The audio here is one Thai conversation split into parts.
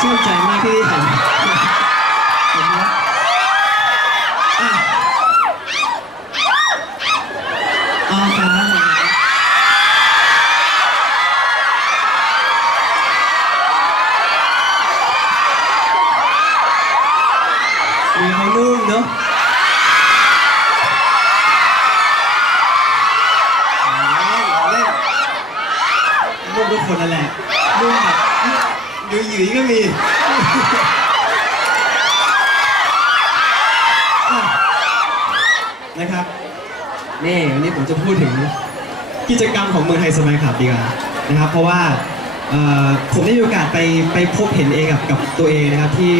ชื่นใจมากที่ได้เห็นเห็นไหมอะอ๋อครับมีเขานุ่มเนาะล่นนุ่มทุกคนนั่นแหละนุ่มแบบ หยุยหยุยก็มีนะครับ นี่วันนี้ผมจะพูดถึงกิจกรรมของเมืองไทยสมัยขับดีกว่านะครับ เพราะว่าผมได้มีโอกาสไปไปพบเห็นเองกับกับตัวเองนะครับที่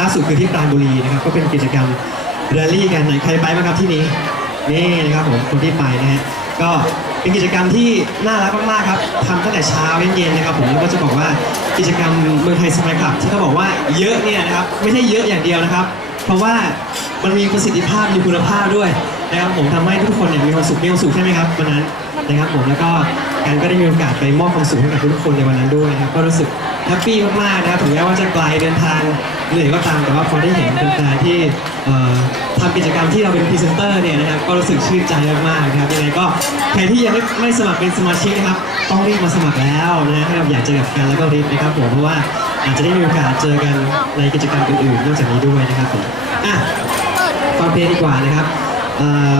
ล่าสุดคือที่ปราณบุรีนะครับ ก็เป็นกิจกรรมแรลลี่กันไหนใครไปบ้างครับที่นี้นี่นะครับผมคนที่ไปนะฮะก็ เป็นกิจกรรมที่น่ารักมากๆครับทำตั้งแต่เช้าเย็นๆนะครับผมแล้วก็จะบอกว่ากิจกรรมเมืองไทยสมัยขับที่เขาบอกว่าเยอะเนี่ยนะครับไม่ใช่เยอะอย่างเดียวนะครับ เพราะว่ามันมีประสิทธิภาพมีคุณภาพด้วยนะครับผมทำให้ทุกคนเนี่ยมีความสุขมีความสุขใช่ไหมครับวันนั้นนะครับผมแล้วก็การก็ได้มีโอกาสไปมอบความสุขให้กับทุกคนในวันนั้นด้วยนะครับก็รู้สึกแฮปปี้มากๆนะครับถึงแม้ว่าจะไกลเดินทางเหนื่อยก็ตามแต่ว่าพอได้เห็นแฟนที่ ทำกิจกรรมที่เราเป็นพรีเซนเตอร์เนี่ยนะครับก็รู้สึกชื่นใจมากๆนะครับยังไงก็ใครที่ยังไม่ไม่สมัครเป็นสมาชิกนะครับต้องรีบมาสมัครแล้วนะถ้าเราอยากเจอกับกันแล้วก็รีบนะครับผมเพราะว่าอาจจะได้มีโอกาสเจอกันในกิจกรรมอื่นๆนอกจากนี้ด้วยนะครับผมอะฟังเพลงดีกว่านะครับเอ่อ